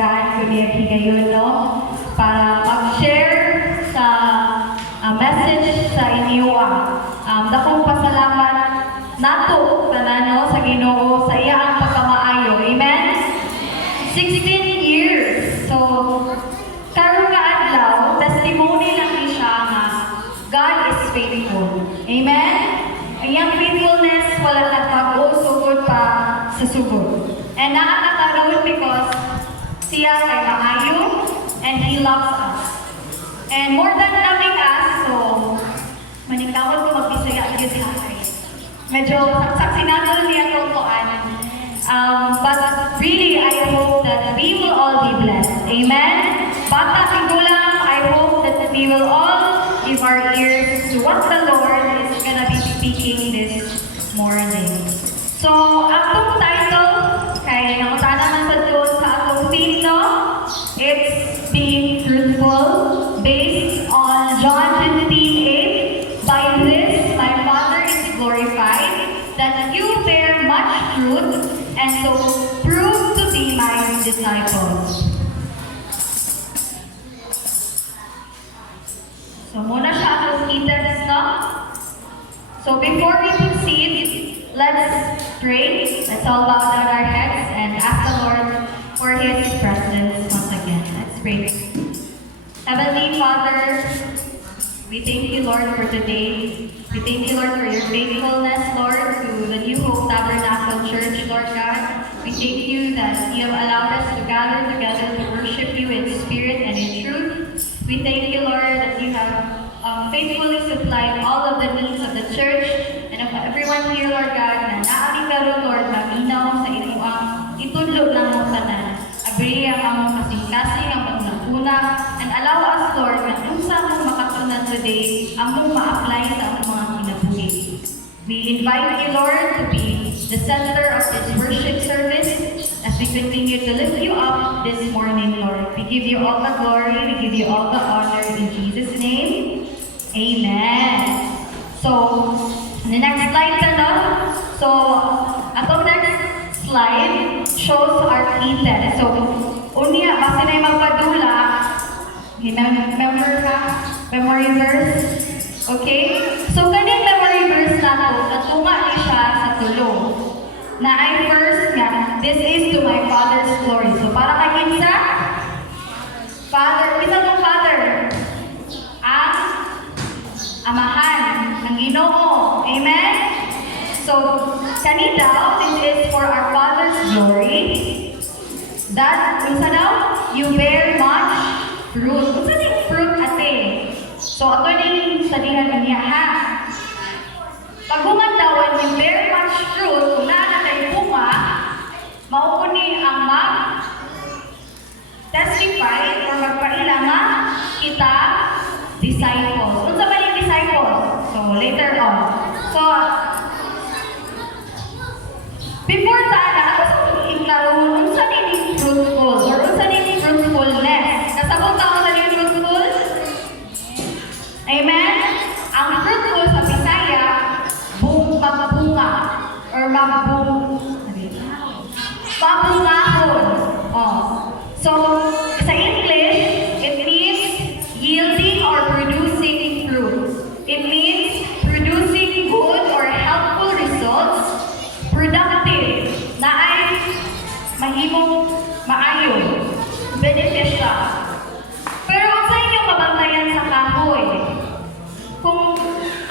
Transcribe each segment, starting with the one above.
ganahan ko niya higayon, no? Para mag-share sa message sa inyo. Dakong pasalamat nato tanan sa Ginoo sa iya ang pagkamaayo. Amen? 16 years. So, karon nga adlaw, testimony lang ni siya nga God is faithful. Amen? Ang iyang faithfulness wala nagbago, sugod pa sa sugod. And nakakaroon because siya ay maayo and He loves us. And more than loving us, so manikawag ko magbisaya yun sa akin. Medyo saksinadol niya itong koan. But really, I hope that we will all be blessed. Amen? Bata tigulang, I hope that we will all give our ears to what the Lord is gonna be speaking this morning. So, atong title, kaya nakuta naman sa doon sa atong theme, no? It's being fruitful, based on John 15:8. By this, my Father is glorified, that you bear much fruit, and so prove to be my disciples. So, muna siya atong key-text, no? So, before we proceed, let's pray. Let's all bow down our heads and ask the Lord for His presence once again. Let's pray. Heavenly Father, we thank you, Lord, for today. We thank you, Lord, for your faithfulness, Lord, to the New Hope Tabernacle Church, Lord God. We thank you that you have allowed us to gather together to worship you in spirit and in truth. We thank you, Lord, that you have faithfully supplied all of the needs of the church and of everyone here, Lord God, na naali karon, Lord, maminaw sa imo ang itudlo lang mo tanan. Abriya ang kasing-kasing ang pagnapuna, and allow us, Lord, na unsa mong makatunan today, among ma-apply sa among mga kinabuhi. We invite you, Lord, to be the center of this worship service as we continue to lift you up this morning, Lord. We give you all the glory, we give you all the honor in Jesus' name. Amen. So, the next slide, so, atong next slide shows our key text. So, unya, basta na yung magpadula, remember ka? Memory verse? Okay? So, kaning memory verse na to, natunga ni siya sa tulo. Na ay first nga, this is to my Father's glory. So, para kay kinsa? Father, isa mong Father? Ang Amahan ng Ginoo. Amen? So, kanina, this is for our Father's glory. That, unsa daw? You bear much fruit. Unsa ning fruit ate? So, ato ning sadihan niya, ha? Pag daw, when you bear much fruit, kung na tayo bunga, maupuni ang mag-testify or magpailama kita disciples. Unsa ba yung disciples? So, later on. So, before that, ako sa iklaro, unsa ning fruitful or unsa ning fruitfulness? Kasabot taon sa ning fruitful? Amen? Ang fruitful sa Bisaya, magbunga or mabungahon. So, sa English, it means yielding or producing fruit. It means producing good or helpful results, productive, na ay mahimong maayo, beneficial. Pero kung sa inyong mabantayan sa kahoy, kung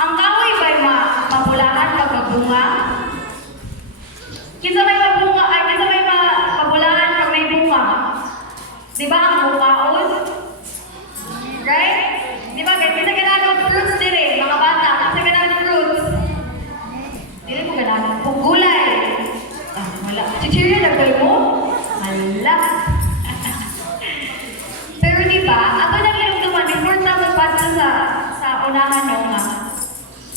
ang kahoy ba'y mabulahan pagkabunga, kinsa may mabunga, ay kinsa may mabulahan pag may bunga. Diba ang bukaon? Right? Diba guys, kinsa kailangan ng fruits din eh, mga bata, kinsa kailangan ng fruits? Dili mo kailangan ng gulay. Wala. Chichirya na kayo mo? Wala. Pero diba, ato nang inutuman, before tayo pa sa unahan nyo nga,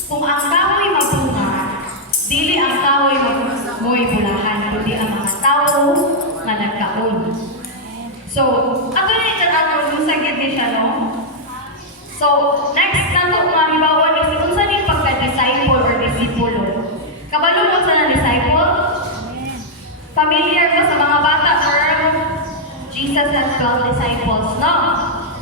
kung ang kahoy mabunga, dili ang kahoy mo'y bulahan, kundi ang mga tao na nagkaon. So, ato na yung ato, yung sagit din siya, no? So, next na ito, mga hibawan is, kung saan yung pagka-disciple or disipulo? Kabalo mo sa na-disciple? Familiar mo sa mga bata, term? Jesus has 12 disciples, no?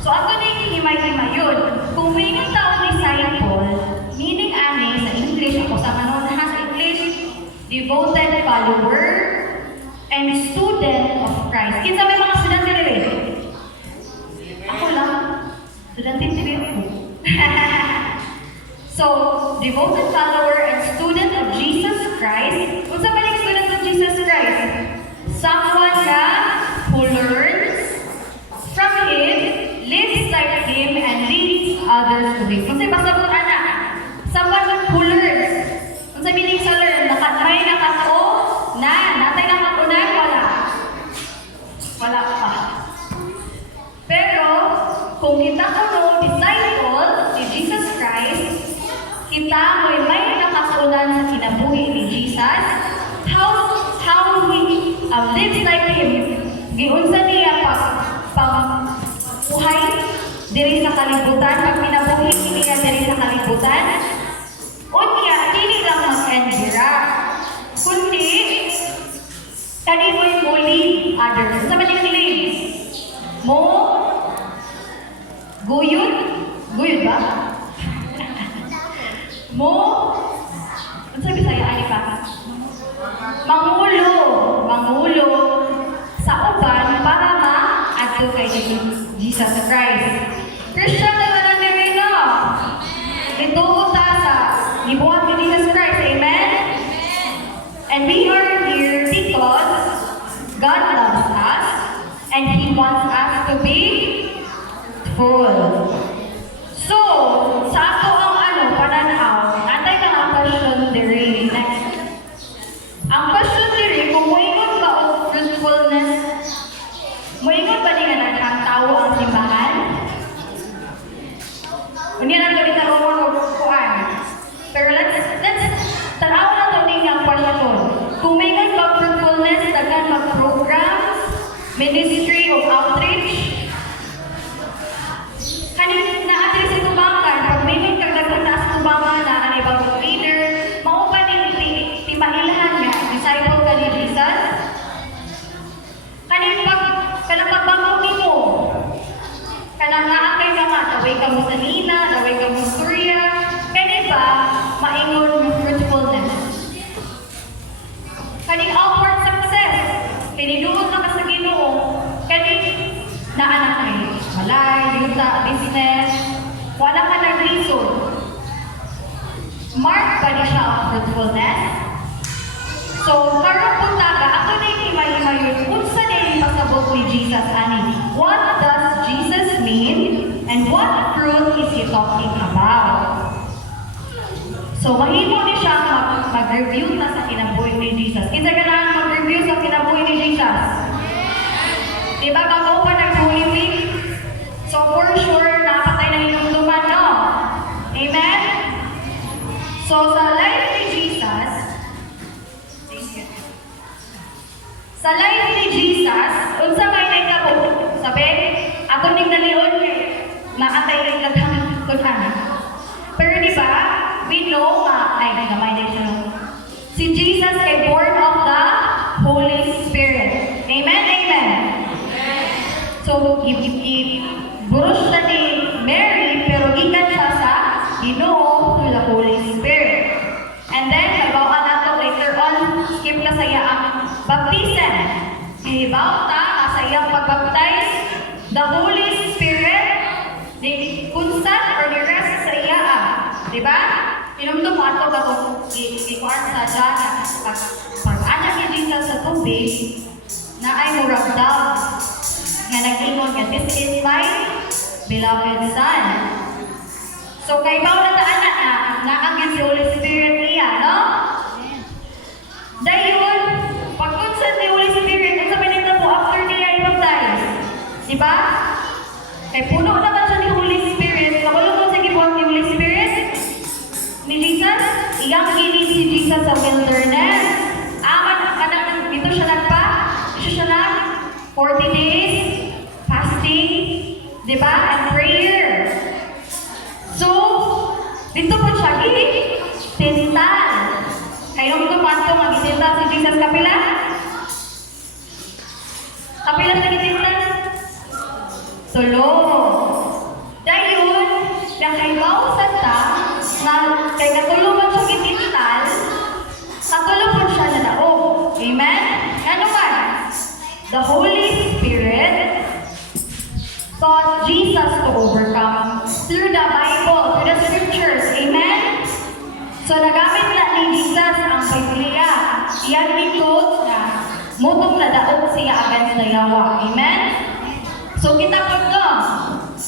So, ato na hihimay-himay yun. Kung may nga taong disciple, meaning ani, sa English, ako sa kanon ha sa English, devoted follower and student of Christ. Kinsa may mga student dili? Ako lang. Studentin dili ako. So, devoted follower and student of Jesus Christ. Kung sa maling student of Jesus Christ, someone na who learns from Him, lives like Him, and leads others to Him. Kung sa basta po anak, someone who learns. Kung sa meaning sa learn, may nakatao na, natay na matunay, wala. Wala pa. Pero, kung kita ko no, disciple ni Jesus Christ, kita may nakatunan sa kinabuhi ni Jesus, how he lives like Him. Giunsa niya pag-buhay diri sa kalibutan, pag pinabuhi niya diri sa kalibutan, o niya, hindi lang mag-endira, kundi, kani mo'y muli others. Sa maling leads, mo, guyod ba? Mo, ano sabi sa'yo, ani pa? Mangulo sa uban para ma-adto kay Jesus Christ. Christian na naman din no? Ito ta sa ibuhat ni Jesus Christ, amen? And we are here because God loves us and He wants us to be full. So, sa ato ang pananaw, natay ka ang question diri next. Ang question diri, kung moingon ba o fruitfulness, moingon ba din na ang tao ang simbahan? Hindi na ito itarong kuhaan. Pero let's tanaw na ito din ang question. Kung moingon ba fruitfulness, dagan mag-programs, ministry of outreach, kanin na atin sa tubangan, pag may nagkagdagdag sa tubangan na anay bagong leader, maupa din timailahan niya, disciple ka ni Jesus. Kanin kanang pagbangaw ni mo, kanang naakay ka nga, naway ka mo sa Nina, naway ka mo sa Surya, kanin ba, maingon yung fruitfulness. Kanin outward success, kininuot na ka sa Ginoo, kanin naanak kayo. Malay, yuta, business, wala ka ng reason. Mark ba niya siya ang fruitfulness? So, karong punta ka, ako na yung himay-himay yun, unsa na yung pasabot ni Jesus, ani? What does Jesus mean? And what fruit is He talking about? So, mahimo ni siya mag-review na sa kinabuhi ni Jesus. Kinsa ka na mag-review sa kinabuhi ni Jesus? Diba, bago pa nag-Holy Week? So for sure, nakapatay na hinumduman, no? Amen? So sa life ni Jesus, unsa may naitabo? Sabi, atong nagdalion kay naatay kay naghang kunan. Pero di ba, we know gamay din siya. Si Jesus kay born of the Holy Spirit. Amen? Amen? So, buros siya ni Mary, pero gikan siya sa Ginoo through the Holy Spirit. And then, nagawa nato later on, skip na saya ang baptism. Ihibaw ta, masayang pagbaptize, the Holy Spirit, ni constant or ni rest sa iya. Diba? Tinumdum mo ato ba kung ikuan sa dyan, pag-anak ni Jesus sa tubig, na ay murag daw, nga nag-ingon nga, this is my beloved Son. So, kay Paul na anak na, naagin si Holy Spirit niya, no? Dayon, pag-consent ni Holy Spirit, kung sabi nito po, after niya i-baptize, diba? Kay puno naman siya ni Holy Spirit, kabalong mo sa gibuhat ni Holy Spirit, ni Jesus, iyang ginig si Jesus sa wilderness. Dito siya nagpa, 40 days, fasting, diba? And prayer. So, dito po siya, tintal. Kayong tumanto, mag-itintal si Jesus kapila? Kapila siya gitintal? the Holy Spirit taught Jesus to overcome through the Bible, through the scriptures. Amen? So nagamit na ni Jesus ang Biblia. Iyan likod na mutong na daog siya against the yawa. Amen? So kita po ito.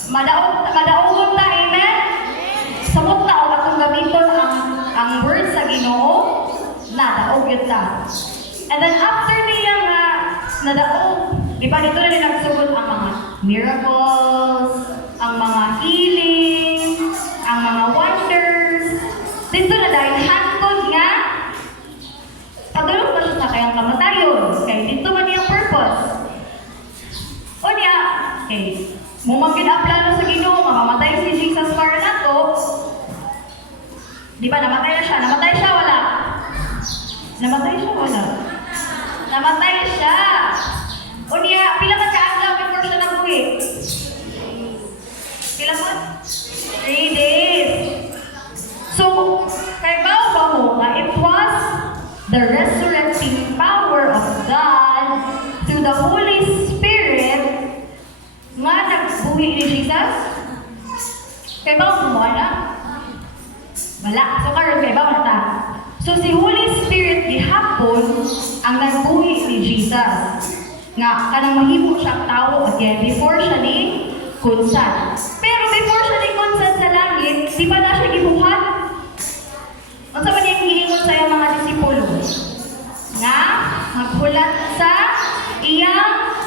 Madaogon ta. Amen? Samot ta o atong gamiton ang word sa Ginoo na daog yun ta. And then after niya nga nadaog, di ba dito na rin nagsugod ang mga miracles, ang mga healing, ang mga wonders. Dito na dahil hantod nga, padulog pa siya sa kayang kamatayon. Kaya dito man yung purpose. O niya, okay, mumagin ang plano sa Ginoo, mamamatay si Jesus para na to. Di ba, namatay na siya? Namatay siya, wala? Namatay siya, wala? Namatay siya. O niya, pila ka kaagla before siya nabuhi? Pila ka? 3 days. So, kay ba mo nga, it was the resurrecting power of God through the Holy Spirit nga nagbuhi ni Jesus. Kay ba mo na? Wala. So, karon kay ba mo na? So, si Holy Spirit gihapon ang nagbuhi ni Jesus. Nga, kanang mahimo siyang tao again before siya ni kunsan. Pero before siya ni kunsan sa langit, di ba na siya gibuhat? Ang sa man yung gilingon sa iyang mga disipulo? Nga, maghulat sa iyang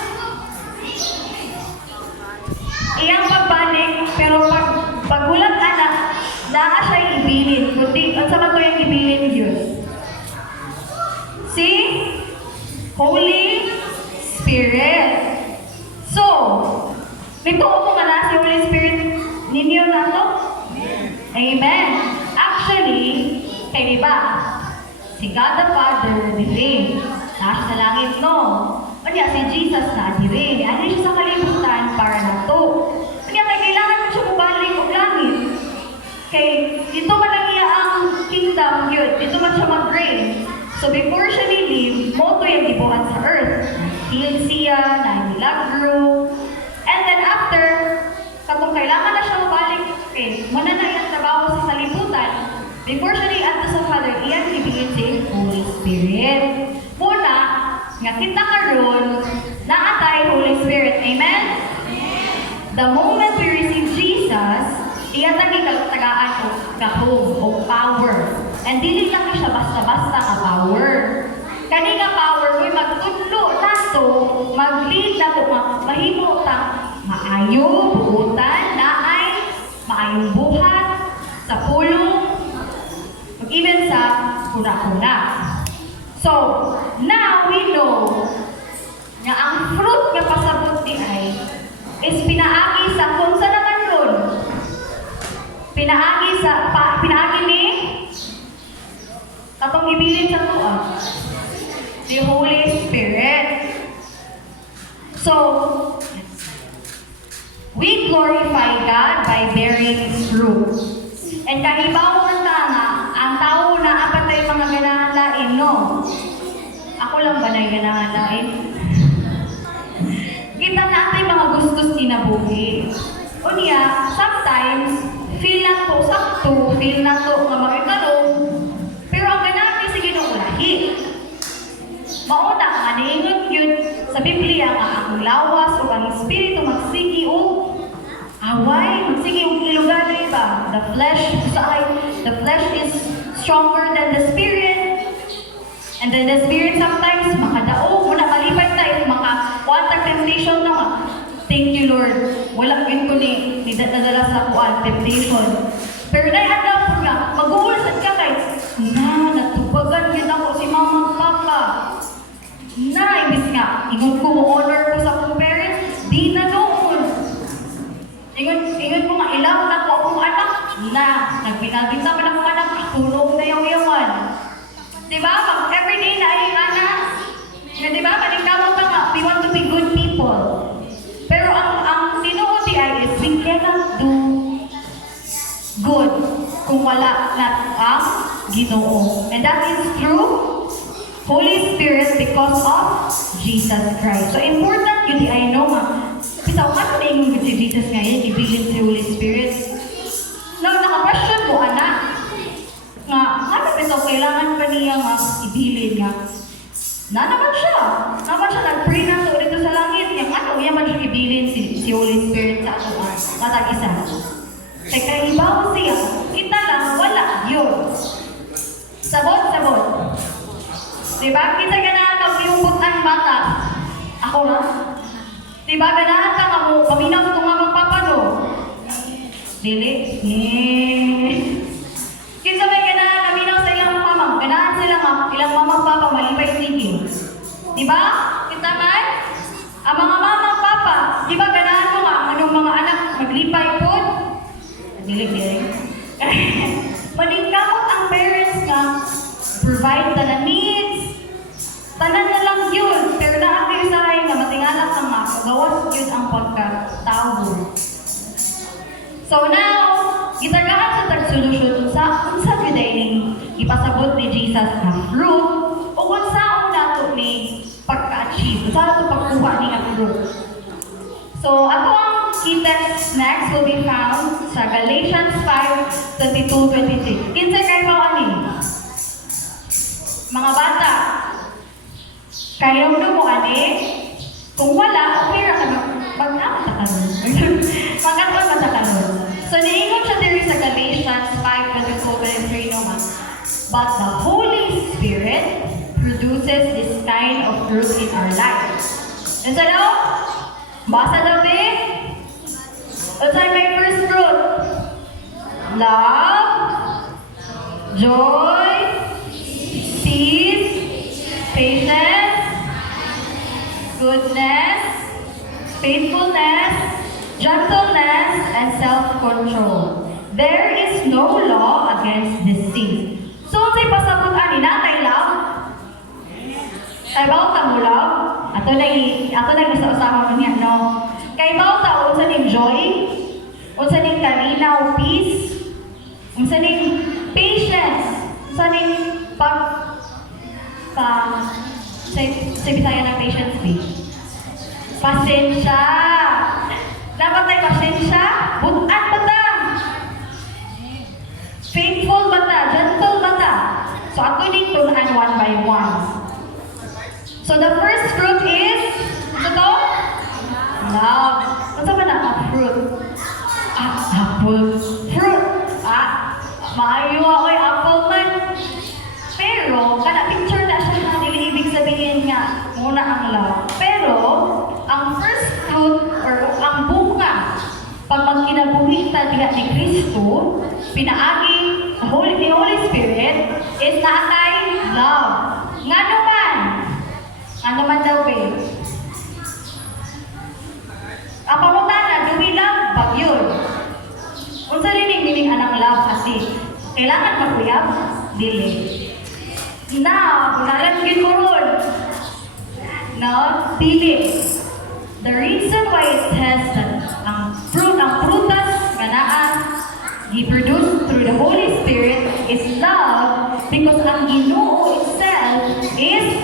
pagbalik, pero paghulat anak, naa siya ibilin. Kundi, ang sa man ko yung ibilin ni Diyos? Si Holy Spirit. So, nito ko nga na si Holy Spirit ninyo na to? Amen. Actually, kay diba, si God the Father, dire, nasa sa langit, no? Kanya si Jesus na dire, ano siya sa kalibutan para na to? Kanya kailangan mo siya mabalik o langit. Kay, dito man lang iya ang kingdom yun, dito man siya mag-reign. So before siya ni-leave, mo to yung gibuhat sa earth. Heal siya, na-milagro. And then after, kapag kailangan na siya mabalik, okay, muna na yung trabaho sa salibutan, before siya ni-add sa Father, iyan ibigin si Holy Spirit. Muna, nga kita karon, naatay Holy Spirit. Amen? The moment we receive Jesus, iyan ang tagaan o gahom o power. And dili lang siya basta-basta ka power. Kani nga power, kung magtudlo nato, mag-lead na po, mahimo ta, maayo, buutan, naay, maayong buhat, sa pulong, even sa kuna-kuna. So, now we know na ang fruit nga pasabot ni ay is pinaagi sa kung sa naman yun. Pinaagi ni katong ibilin sa tuwa. The Holy Spirit. So, we glorify God by bearing fruit. And kahibaw man ta nga, ang tao na apat ay mga ganahan lain, no? Ako lang ba na ganahan lain? Kita natin mga gustos kinabuhi. Unya, sometimes, feel na to sakto, feel na to nga makikalong, pero ang ganahan sige nung ulahi. Mauna, maningon yun sa Biblia nga ang lawas o ang Espiritu magsigi o away, magsigi o iluganay ba? The flesh is stronger than the Spirit. And then the Spirit sometimes makadao, muna malipay tayo, maka-water temptation na nga. Thank you, Lord. Wala yun ko ni nadala sa kuan, temptation. Pero naihanap ko nga, mag-uulsad ka kay, natubagan yun ako si mama papa. Imbis nga, ingon ko honor ko sa akong parents, di na doon. Ingon ko nga, ilaw na ko akong anak, nagbinabinta pa na akong anak, tulong na yaw-yawan. Diba? Everyday na ay anak. Diba? Panigdamot pa nga, we want to be good people. Pero ang tinuod ay is we cannot do good kung wala na ang Ginoo. And that is true Holy Spirit because of Jesus Christ. So important yun di ay know nga. Bitaw ka na yung si Jesus ngayon, ibilin si Holy Spirit. Now, naka-question mo, anak. Nga, ano bitaw kailangan pa niya nga ibilin nga. Na naman siya. Nag-pray na so dito sa langit. Yung ano, yan man siya ibilin si Holy Spirit sa ato matag-isa. Kaya ibaw siya. Kita lang, wala. Yun. Sabot. Diba? Kita ganahan kang iumbot ang bata. Ako nga. Diba? Ganahan ka nga mo. Paminaw ko nga magpapano. Dili. Kita may ganahan. Paminaw sa ilang mamang. Ganahan sila nga. Ilang mamang papa. Malibay sige. Diba? Kita man? Ang mga mamang papa. Diba? Ganahan ko nga. Anong mga anak maglipay po. Dili. Maningkamot ang parents nga. Provide the needs. Tanan na lang yun. Pero naakay usahay nga, matingalak na nga. Gawas yun ang pagkatawag. So now, gitagahan sa tag-solusyon unsa gyud ning ipasabot ni Jesus nga fruit o unsa ang nato ni pagka-achieve. Unsa nato pagkuha ni nga fruit. So ato ang key text next will be found sa Galatians 5:22-23. Kinsa kay mao ani? Mga bata, kaya mo ani? Kung wala, okay ra ka mag-amta ka nun. Mag-amta ka nun. So, niingon siya diri sa Galatians 5:22-23 naman. But the Holy Spirit produces this kind of fruit in our lives. And so, no? Basa daw din. What's my first fruit? Love, joy, peace, patience, goodness, faithfulness, gentleness, and self-control. There is no law against these things. So, sa'y pasabot ani natay love? Kay bawta mo love? Ato na isa-usama mo niya, no? Kay bawta, unsa ning joy? Unsa ning kalinaw, peace? Unsa ning patience? Unsa ning sa Bisaya ng patience, B? Pasensya. Dapat tayo pasensya. Butan ba ta? Faithful ba ta? Gentle ba ta? So, ato din tunan one by one. So, the first fruit is, ano to? Love. Ano ba na? Fruit. Apple. Fruit. Maayo ako yung apple man. Pero, kada picture na siya na dili ibig sabihin nga muna ang love. Pero, ang first fruit or ang bunga pag magkinabuhi ta diha ni Kristo, pinaagi ni Holy Spirit is natay love. Nga naman? Nga naman daw ba? Ang pangutana, do we love? Bagyod. Kung sa rinig anang love kasi, kailangan maguyab? Dili. Now, nalalagin mo ron. No? Dili. The reason why it says that ang prutas nga naa i-produce through the Holy Spirit is love because ang Ginoo itself is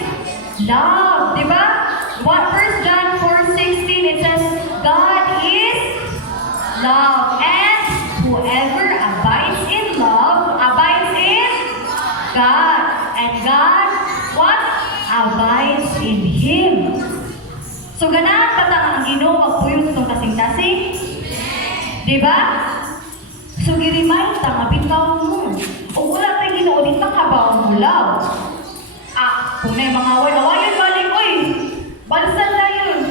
love. Diba? 1 John 4:16 it says, God is love. And whoever abides in love, abides in God. And God, what? Abides in Him. So, ganahan pa ang Ginoo magpuyo sa itong kasing-kasing? Diba? So, gi-remind ta nga bitaw mo. O wala tayo Ginoo, di makabaw mo lang. Kung na yung mga awayan balik, oy, balsan na yun.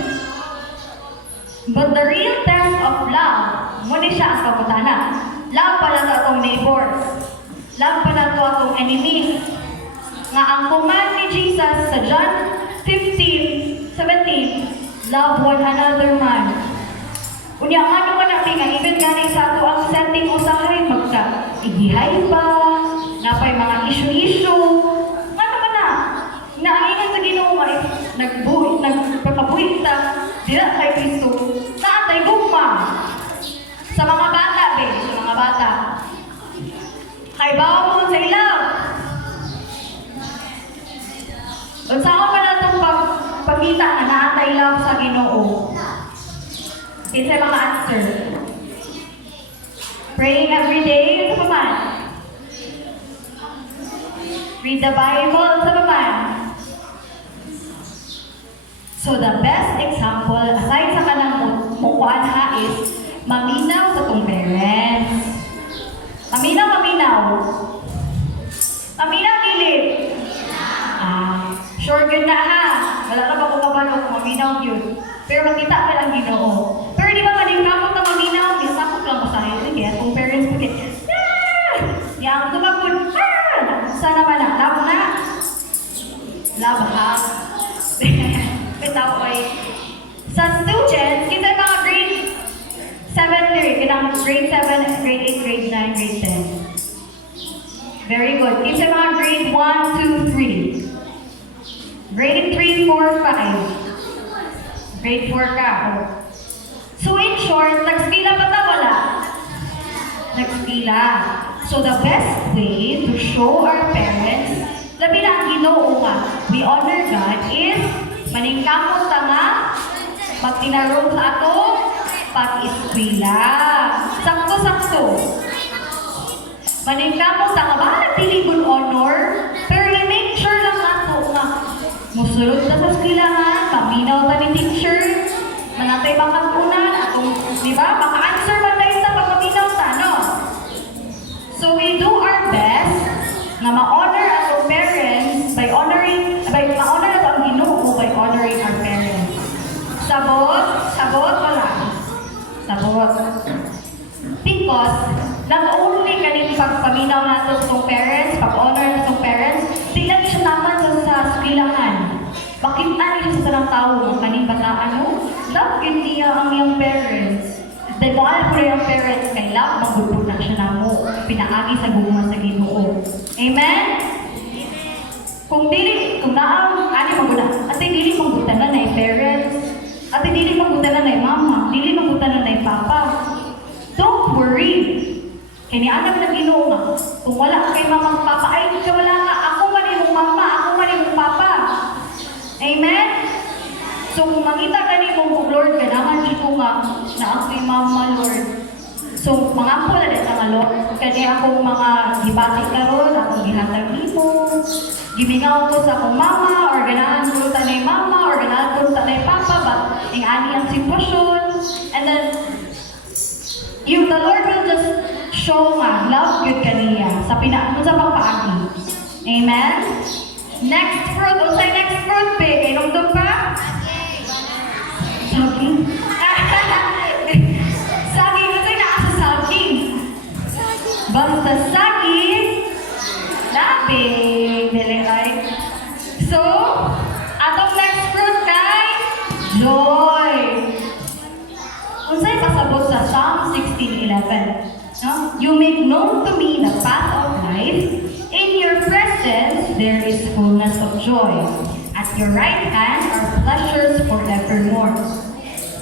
But the real test of love, muna siya ang kabutana. Love pala to atong neighbors. Love pala to atong enemies. Nga ang command ni Jesus sa John 15:17, love one another man. Unya ano ka natin nga, even gani sa ato ang setting usahay, magka-igihay pa, nga pa'y mga issue-issue. Ano ka na? Naingan sa Ginoo nga, nagpapabuhit ta, dila kay Kristo, naatay gugma. Sa mga bata, sa mga bata. Kay bawa mo sa ilaw. makita na naatay lang sa Ginoo. Kinsay mga answer? Praying every day, sa paman. Read the Bible, sa paman. So the best example, aside sa kanang mukuan ha, is maminaw sa tong parents. Maminaw. Maminaw, gilid. Sure good na ha. Wala ka ba kung kabalo kung maminaw yun. Pero makita ka lang Ginoo. Pero di ba maningkamot na maminaw, misakot lang masahin. Sige, kung parents mo kaya, yang tumagod, saan naman na? Love na? Love ha? Bitaw ay sa students, kita yung mga grade 7 theory, kinang grade 7, grade 8, grade 9, grade 10. Very good. Kita yung mga grade 1, 2, 3. Grade 3, 4, 5. Grade 4 ka. Oh. So in short, nagspila pa ta wala? Nagspila. So the best way to show our parents, labi na ang Ginoo nga, we honor God is maningkamot ta nga magtinarong sa ato pag-eskwela. Sakto-sakto. Maningkamot ta nga ba nagpili good honor, pero i-make sure lang nato nga musulod ta sa eskwelahan, paminaw ta ni teacher, manatay bang kagunan, atong, di ba, maka-answer man tayo sa pagpaminaw ta, no? So we do our best na ma-honor our parents by ma-honor nato ang Ginoo by honoring our parents. Sabot? Sabot? Wala. Sabot. Because not only kaning pagpaminaw nato sa tong parents, pag-honor nato sa tong parents, di lang siya naman sa eskwelahan. Makita niyo sa tanang tao ng kaning bataan mo, love yun niya ang iyong parents. Dahil mo alam ko na yung parents, kay love, magbubog na siya na mo, pinaagi sa guma sa Ginoo. Amen? Kung ani maguda, ate dili magutanan na yung parents, ate dili magutanan na yung mama, dili magutanan na yung papa. Don't worry. Kaya ni anak na Ginoo nga, kung wala kay mama papa, ay ka wala ka, ako man yung mama, ako man yung papa. Amen? So kung makita ka ni mong Lord, kailangan dito nga na ako yung mama, Lord. So mga po na rin nga, Lord, kaya akong mga gibati karon, akong gihatag mo, gibingaw ko sa akong mama, or ganahan ko ta na yung mama, or ganahan ko ta na yung papa, but yung ani ang sitwasyon. And then, the Lord will just show nga, love good kaniya, sa pagpaagi. Amen? Next fruit, unsay next fruit, be? Inom doon pa? Saging. Saging, unsay naa sa saging? Basta saging, labing, dili right? So, atong next fruit kay joy. Unsay pasabot sa Psalm 16:11? No? You make known to me the path of life. In your presence, there is fullness of joy. At your right hand are pleasures forevermore.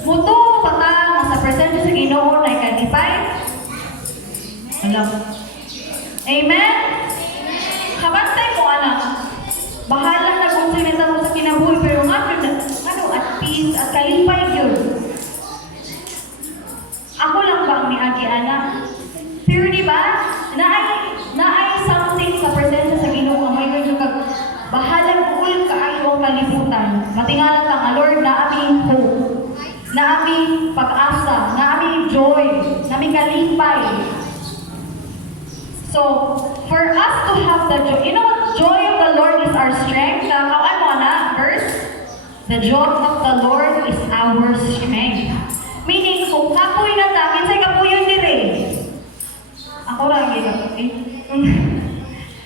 Muto pata nga sa presensya sa Ginoo na kalipay. Alam. Amen? Kabantay mo, anak. Bahala na kung sinita mo sa kinabuhi, pero nga, at peace, at kalipay yun. Ako lang ba ang miagi, anak? Pero di ba, naay something sa presensya sa Ginoo, may medyo bahala kung kaayo ang kalibutan. Matingalan ka nga, Lord, na aming hope, na aming pag-asa, na aming joy, na aming kalipay. So, for us to have the joy, you know what? Joy of the Lord is our strength. Kawan mo na, verse? The joy of the Lord is our strength. Meaning, kung kapoy na takin, say kapoy dire. Ako lang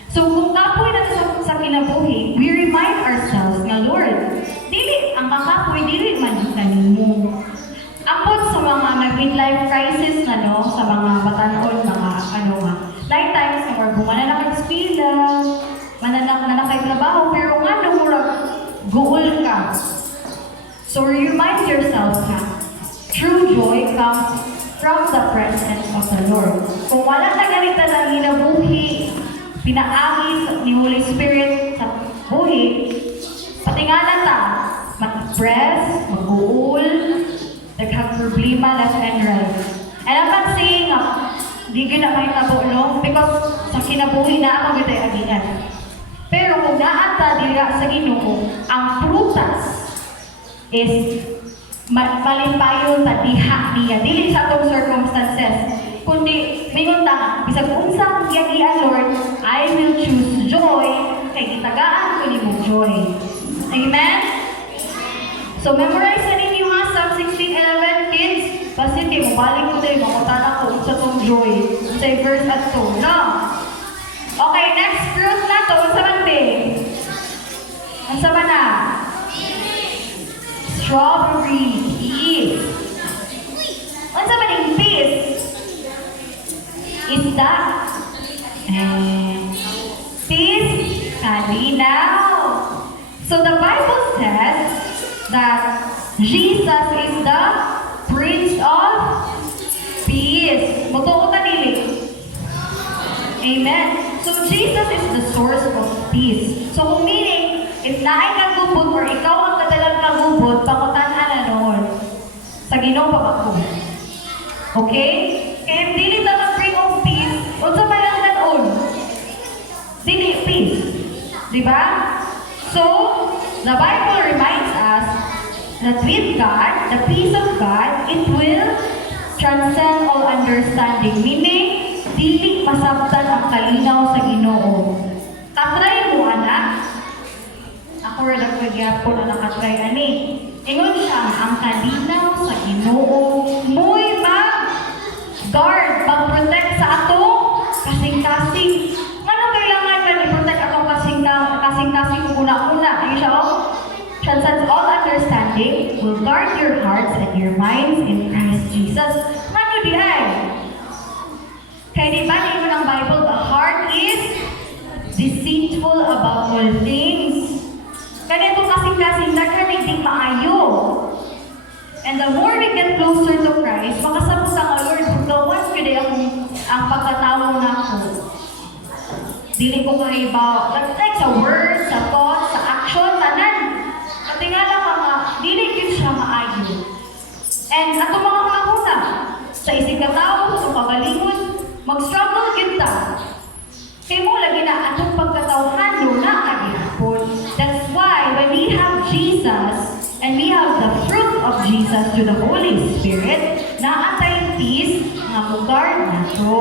So, kung kapoy na sa kinabuhi, we remind ourselves nga, Lord, dili, ang kakapoy, dili man mo. Ambot sa mga midlife crisis na, no, sa mga batanon, mga light times, or kung mananakag-spila, mananakay-trabaho, pero nga, murag goal ka. So, remind yourself na, true joy comes from the presence of the Lord. Kung wala na ganito lang hinabuhi, pinaagi ni Holy Spirit sa buhi, patingala ta, mag-press, mag-uul, daghang problema left and right. And I'm not saying di gyud na may tabulong because sa kinabuhi na ako gitay agian. Pero kung naata dira sa Ginoo, ang prutas is malimpayon ta diha niya dili sa atong circumstances. Kundi mingon ta bisag unsa ang giagian Lord, I will choose joy kay gitagaan ko nimo joy. Amen. So memorize na ninyo ha, Psalm 16:11 kids. Kasi di mo balik ko dahil makutana ko sa tong joy. Sa verse at to, no? Okay, next fruit na to. Unsa man ba? Unsa man na? Strawberry. Peas. Unsa man yung peas? Isda. Peas. Kalinaw. So the Bible says that Jesus is the Prince of Peace. Mutuo ta dili. Amen. So Jesus is the source of peace. So meaning, if naay kagubot or ikaw ang kadalang kagubot, pangutan-an na noon. Sa Ginoo pa ako. Okay? Kaya if dili ta mag-bring of peace, unsa man lang danon? Dili peace. Diba? So, the Bible reminds us that with God, the peace of God, it will transcend all understanding. Meaning, dili masabtan ang kalinaw sa Ginoo. Katry mo, anak. Ako rin ang pagyapon na nakatry, ani. Ingon siya, ang kalinaw sa Ginoo, muy mag-guard, mag-protect sa atong kasing-kasing. Ano kailangan na i-protect atong kasing-kasing una-una? Ayun siya, transcends all understanding, will guard your hearts and your minds in Christ Jesus. Ano di ay? Kaya di ba nito ng Bible, the heart is deceitful above all things. Kaya ito kasing-kasing na hindi maayo. And the more we get closer to Christ, makasabot ang Lord, gawas ko din ang pagkatawa na ako. Dili ko kahibaw. Like sa words, sa thoughts, sa action, tanan. Tingala ka nga, dili yun siya maayo. And ato mga kahuna, sa isig katao, sa pagalingon, mag-struggle yun ta. Kaya mo lagi na atong pagkatawhan, no na agihapon. That's why when we have Jesus, and we have the fruit of Jesus to the Holy Spirit, naatay peace, nga mugar na to.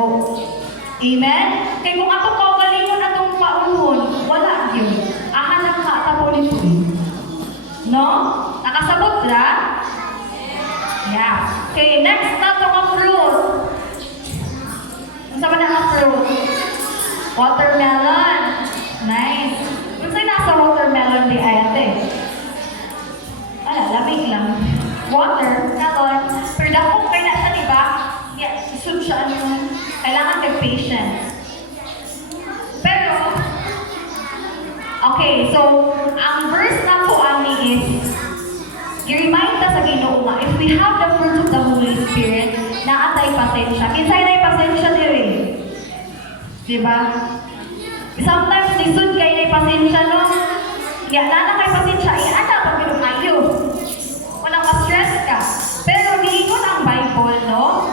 Amen? Kaya kung atong pagalingon, atong pauhon, wala yun. Ahanap ka atapon ito. No? Nakasabot na? Yeah. Okay, next na ito ang fruit. Ano sa na ang fruit? Watermelon. Nice. Kung sa'yo nasa watermelon di ayate? Ala, lamig lang. Watermelon. Pero dako kayo na siya, diba? Yeah, isud siya ano. Kailangan ng patience. Pero, okay, so, ang verse na po ani is, i-remind ta sa Ginoo nga, if we have the fruit of the Holy Spirit, naatay pasensya. Kinsay na pasensya diri. Diba? Sometimes, lisod kayo na pasensya, no? Kaya na kay pasensya, ana, pag pinukayo. Walang ma-stress ka. Pero, niingon ang Bible, no?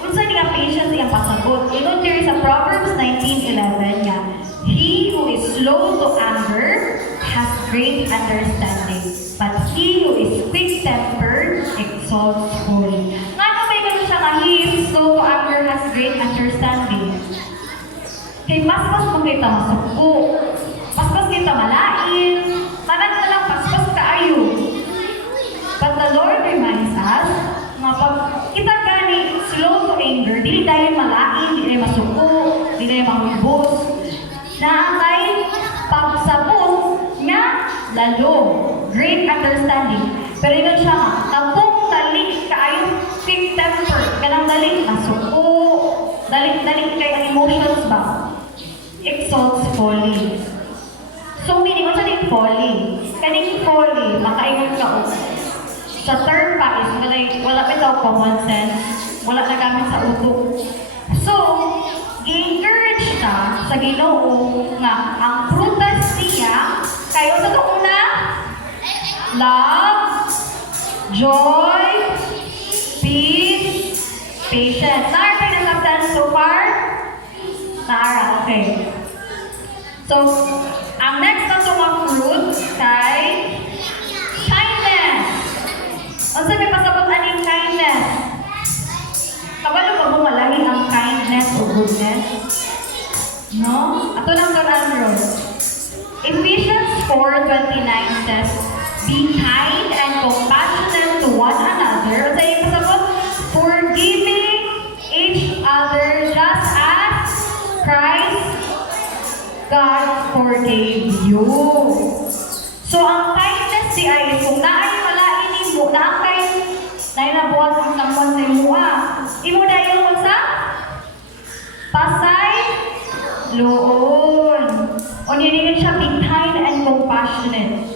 Unsa ni nga patience iyang pasagot. Ingon diri sa Proverbs 19:11 nga, he who is slow to anger has great understanding, but he who is quick-tempered exalts folly. Nga na may ganun siya nga, he is slow to anger has great understanding. Kay mas mo kita masuko, mas kita malain, tanan na lang pas kaayo. But the Lord reminds us, nga pag kita gani slow to anger, dili tayo malain, dili tayo masuko, dili tayo mahubos. Naatay pagsabot nga lalo, great understanding. Pero yun siya nga, tabong dali kaayo quick temper, kanang dali masuko, dali kay ang emotions ba? Exalts folly. So meaning, ano sa folly? Kaning folly, makaingon ka o. Sa term pa is, wala pa daw common sense, wala na gamit sa utok. So, i-encourage ka sa Ginoo nga ang prutas niya, kayo sa una, love, joy, peace, patience. Nara kayo nasabtan so far? Nara, okay. So, ang next na itong mga fruit kay kindness. Ang sabi pasabot aning kindness. Kabalo ba mo malaki ang kindness o goodness? No? Ato lang ito ang Ephesians 4:29 says, be kind and compassionate to one another. Ang sabi pasabot, forgiving each other just as Christ God forgave you. So, ang kindness di ay, kung naay malain mo, naakay, nainabuhat ang someone sa imo, imo na yung sa pasay, loon. O nilingin siya, be kind and compassionate.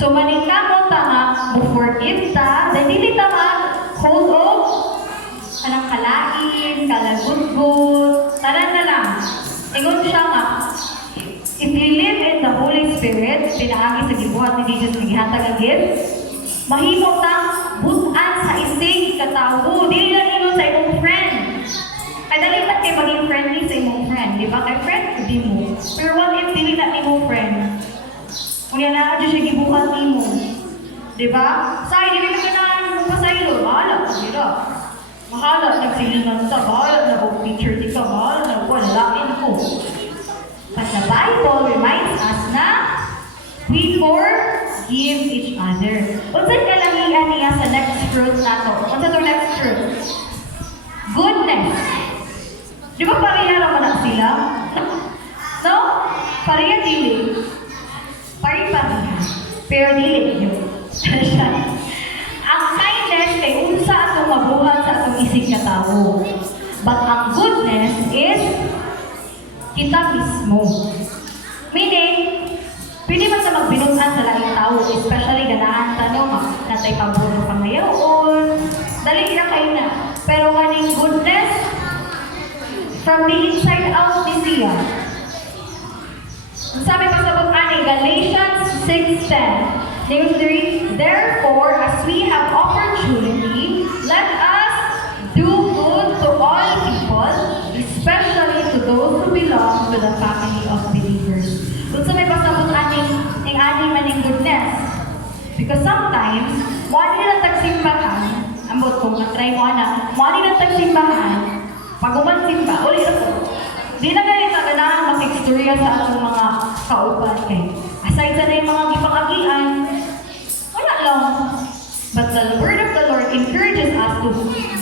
So, manika mo tama, mo forgive ta, then hindi tama, hold on, anang kalain, kalagudgod, tanan na lang. Ingon siya nga, if you live in the Holy Spirit, pinaagi sa gibuhat ni Jesus na gihatag ang gift, mahimo tang butan sa isig katawo, dili lang ingon sa imong friend. Ay dali man kay maging friendly sa imong friend, di ba? Kay friend di mo. Pero what if dili na imong friend? Kung yan na siya gibuhat nimo, di ba? Say, dili ka na mo pasaylo, bahala ka nila. Mahala, nagsilingan ka, bahala, nag-picture di ka, bahala, nagwalain ko. But the Bible reminds us na we forgive each other. Unsay kalangian niya sa next fruit nato? Unsa to next fruit? Goodness. Di ba pareha naman na sila? No? Pareha dili. Pari-pareha. Pero dili yun. Ang kindness kay unsa atong mabuhat sa atong isig katawo. But ang goodness is kita mismo. Meaning, pwede man sa magbinutan sa laing tao, especially ganahan tanong, natay paburo pangayaon, dali na kayo na. Pero kaning goodness, from the inside out ni siya. Sabi pa sa book ani, Galatians 6:10, Name 3, therefore, as we have opportunity, let us do good to all people, especially to those who belong to the family of believers. Kung sa may pasabot aning maning goodness. Because sometimes, wali na tagsimbahan, ambot kong na-try mo wali na tagsimbahan, pag umansimba, uli na po. Di na galing maganahan mag-ekstorya sa atong mga kauban kay. Aside sa na yung mga gipangagian, wala lang. But the word of the Lord encourages us to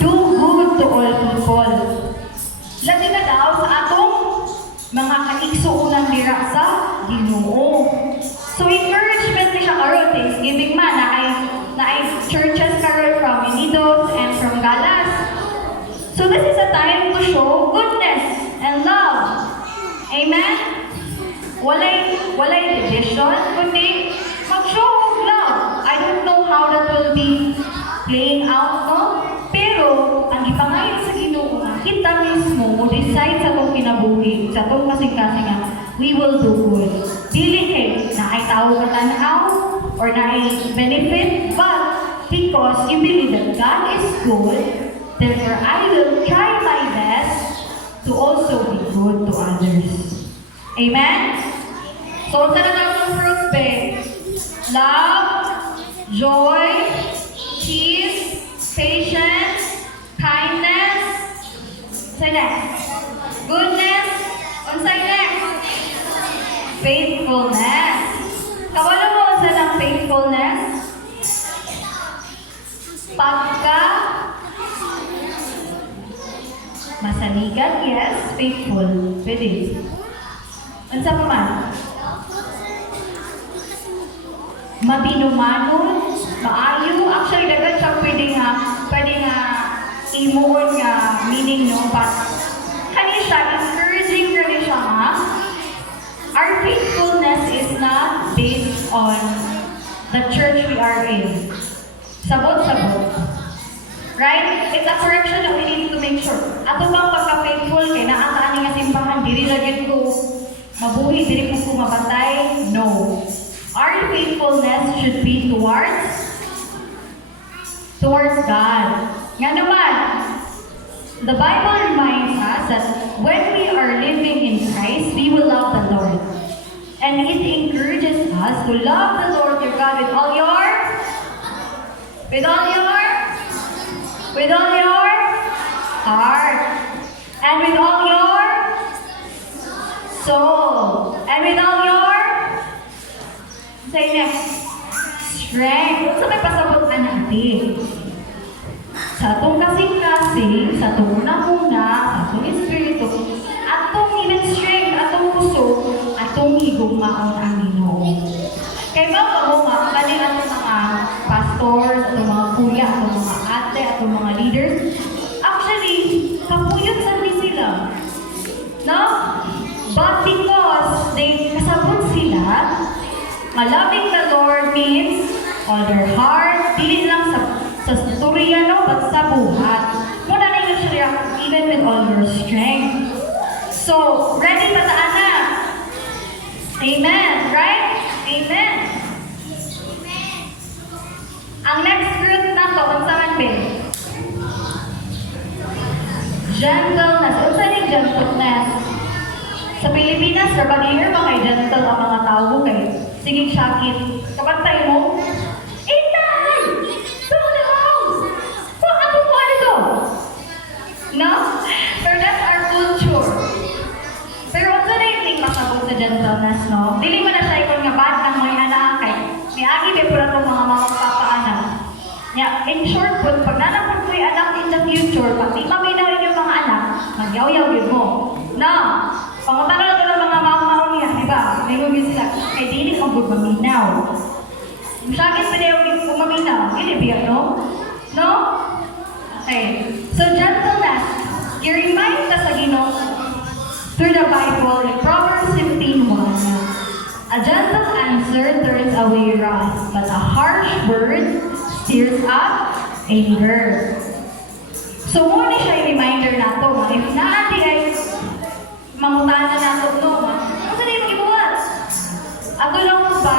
do good to all people. Labi na daw sa atong mga kaigsuunan dira sa Ginoo. So encouragement ni siya karon, Thanksgiving man na ay churches karon from Unidos and from Galas. So this is a time to show goodness and love. Amen? Walay division, kundi mag-show of love. I don't know how that will be playing out, no? Pero, ang ipangayon sa Ginoo, kita mismo, mo decide sa itong kinabuhi, sa itong kasing-kasing we will do good. Dili kay na ay tao ka tanaw or na ay benefit, but because you believe that God is good, therefore I will try my best to also be good to others. Amen? So, sa natawag fruits, love, joy, peace, patience, kindness, say next. Goodness, unsay next? Faithfulness. Kawala mo sa ng faithfulness? Pagka masaligan, yes. Faithful, pwede. Unsa pa man? Mabinumanon, maayo. Actually, dagat siya pwede nga imuon nga meaning, no? But, kanisa, encouraging rin siya, ha? Our faithfulness is not based on the church we are in. Sabot-sabot. Right? It's a correction that we need to make sure. Ato bang pagka-faithful kay naantaan nga simbahan, diri lagyan ko mabuhi, diri ko mabatay? No. Our faithfulness should be towards God. Nga naman, the Bible reminds us that when we are living in Christ, we will love the Lord. And it encourages us to love the Lord your God with all your heart, and with all your soul, and with all your, say next, strength. Sa may pasabot na natin. Sa atong kasing-kasing, sa atong una-una, sa atong espiritu, atong even strength, atong puso, atong higugmaon ang Ginoo. Kaya ba mo nga, kanil atong mga pastors, atong mga kuya, atong mga ate, atong mga leaders, actually, kapuyot sa sila. No? But because they kasabot sila, loving the Lord means all their heart, dili lang sa storya, no, but sa buhat. Muna na yung siya, even with all your strength. So, ready ba taan na? Amen, right? Amen. Ang next fruit na to, ang saman ba? Gentleness. Ano saan yung gentleness? Sa Pilipinas, Rabagir, mga gentle ang mga tao kay sige sakit. Kapantay mo, Inay! Go to the house! Bakit mo ano to? No? Pero that's our culture. Pero ano na yung ting masabot sa gentleness, no? Dili mo na siya ikon nga bad ng mga anak kay may agi may pula itong mga papaanak. Yeah, in short po, pag nanapag ko yung anak in the future, pag di maminaw rin yung mga anak, magyaw-yaw yun mo. No? Pangatalo na ito ng mga mamaon niya, di ba? May gugin sila, kay dili ang good maminaw. Masyagin pa niya yung maminaw, hindi ba no? No? Okay. So, gentleness, i-remind ka sa Ginoo through the Bible in Proverbs 15:1. A gentle answer turns away wrath, but a harsh word stirs up anger. So, muna siya yung reminder na ito. If naati ay mangutanan na ito, no? Ano sa niyong ibuhat? Ato lang mo ba?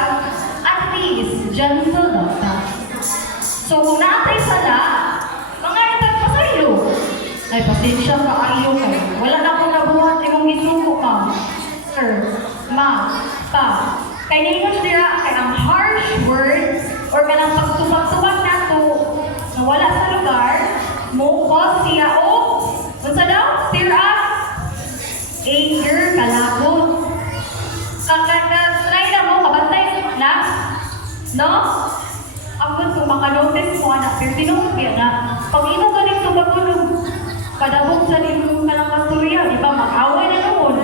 At least, gentle lang ta. So, kung naatay sala, mga itag pa sa'yo. Ay, pasensya ka ayo kayo. Wala na akong nabuhat, imong gisuko ka. Sir, ma, pa. Kaya ningos nila, kaya ang harsh words or kanang pagtubag-tubag na to na wala sa lugar, mo cause siya o unsa daw? Stir up anger, kalabot. Try na mo, kabantay na. No? Ako kung makanotice mo anak, pero tinukya na. Pag ino ka rin tubag-tulog, kadabog sa nilong ka ng kasturya, di ba? Mag-away na noon.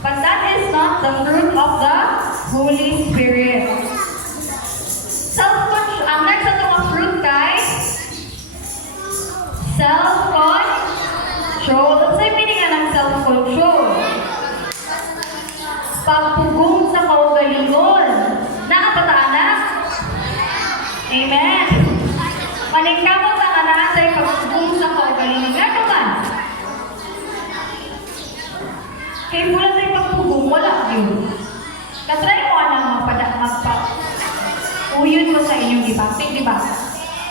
But that is not the fruit of the Holy Spirit. Self-control. Ang next na itong fruit kay self-control. At sa'yo piningan ng self-control. Pagpugong sa kaugalingon. Nakapataan na? Amen. Maningkamot ang anak sa'yo pagpugong sa kaugalingon. Nga naman. Kaya mula sa'yo pagpugong, wala yun. Katry mo anang uyun mo sa inyong ibaktik, di ba?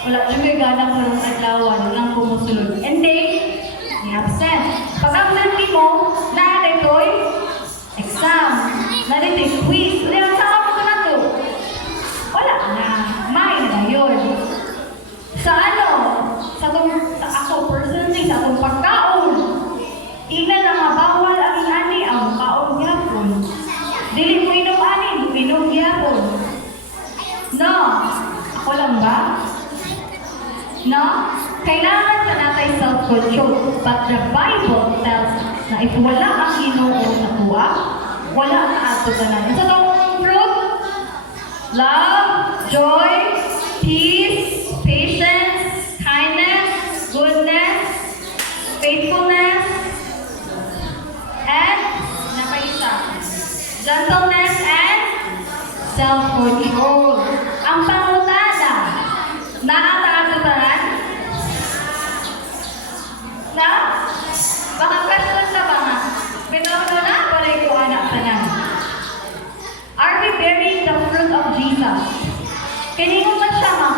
Wala siya may ganang karong adlawan, walang kumusulod. And then, i-absent. Pag absent mo, na ito'y exam, na ito'y quiz. Ano saan mo na to? Wala na. May na yun. Sa ano? Sa ako personally, sa itong pagkaon. Ina na mabawal ang ani ang kaon yapon. Dili mo inom ani, inom yapon. No. Ako lang ba? No? Kailangan ka natin self-control. But the Bible tells us na if wala ang Ginoo sa tuwa, wala ang ato tanan. Sa itong fruit, love, joy, peace, patience, kindness, goodness, faithfulness, and napaisa, gentleness and self-control. Ang pangutada, nakataatutan? Na? Baka question na ba nga? Binono na, pala ko anak ka na. Are we bearing the fruit of Jesus? Jesus. Kiningon man siya ma,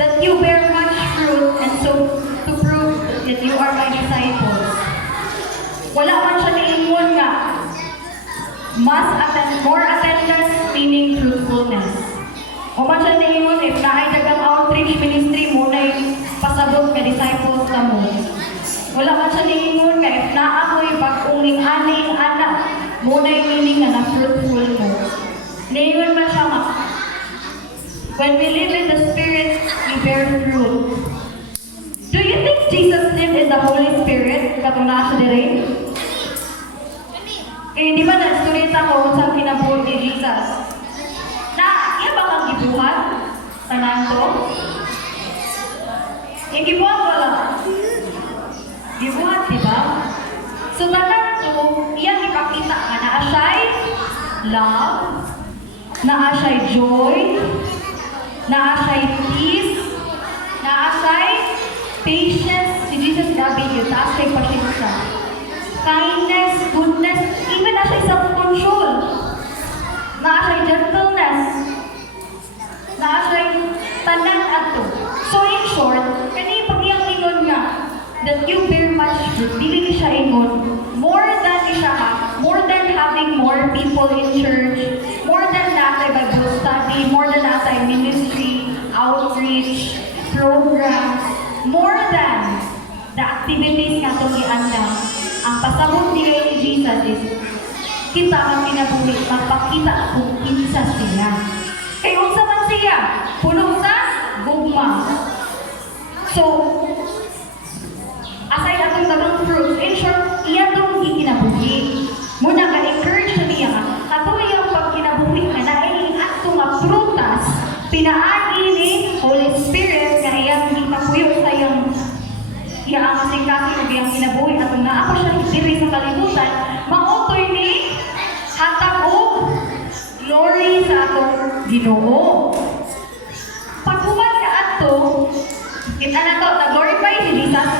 that you bear much fruit and so to prove that you are my disciples. Wala man siya niingon nga, more attendance meaning fruitfulness. O man siya niingon, if naay dagang outreach ministry mo na yung pasabot nga disciples na mo. Wala man siya niingon nga, if naamoy pag-unging aning anak, mo na yung meaning nga na fruitful mo. Niingon man siya nga, when we live in the Spirit, we bear fruit. Do you think Jesus lived in the Holy Spirit? Katong nasa dire? Eh, di ba na-storita ko sa kinabuhi ni Jesus? Na, iya ba kang gibuhat? Tanan to? Yung gibuhat wala? Gibuhat, di ba? So, tanan to, iyang ipakita nga na siya'y love, na siya'y joy, na siya'y peace, na siya'y patience. Si Jesus grabe yun, taas kay pasiensya. Kindness, goodness, even na siya'y self-control. Na siya'y gentleness. Na siya'y tanan ato. So in short, kani pag iyang ingon nga, that you bear much fruit, dili siya ingon, more than having more people in church, more than natay Bible study, more than natay ministry, outreach, programs, more than the activities nga itong iandang. Ang pasabot nila ni Jesus is, kita ang kinabuhi, magpakita kung kinsa siya. Kaya unsa man siya, puno sa gugma. So, aside atong dagang fruits, in short, iya itong ikinabuhi. Muna ka-encourage na niya ka, katuloy ang pagkinabuhi ka na ay atong nga prutas, pinaagi ni Holy Spirit na iyang gitapuyo sa iyang ang singkasi o iyang kinabuhi at nga ako siya diri sa kalibutan, mautoy ni hatag o glory sa atong Ginoo. Paghuman ka ato, kita na to, nag-glorify si Jesus.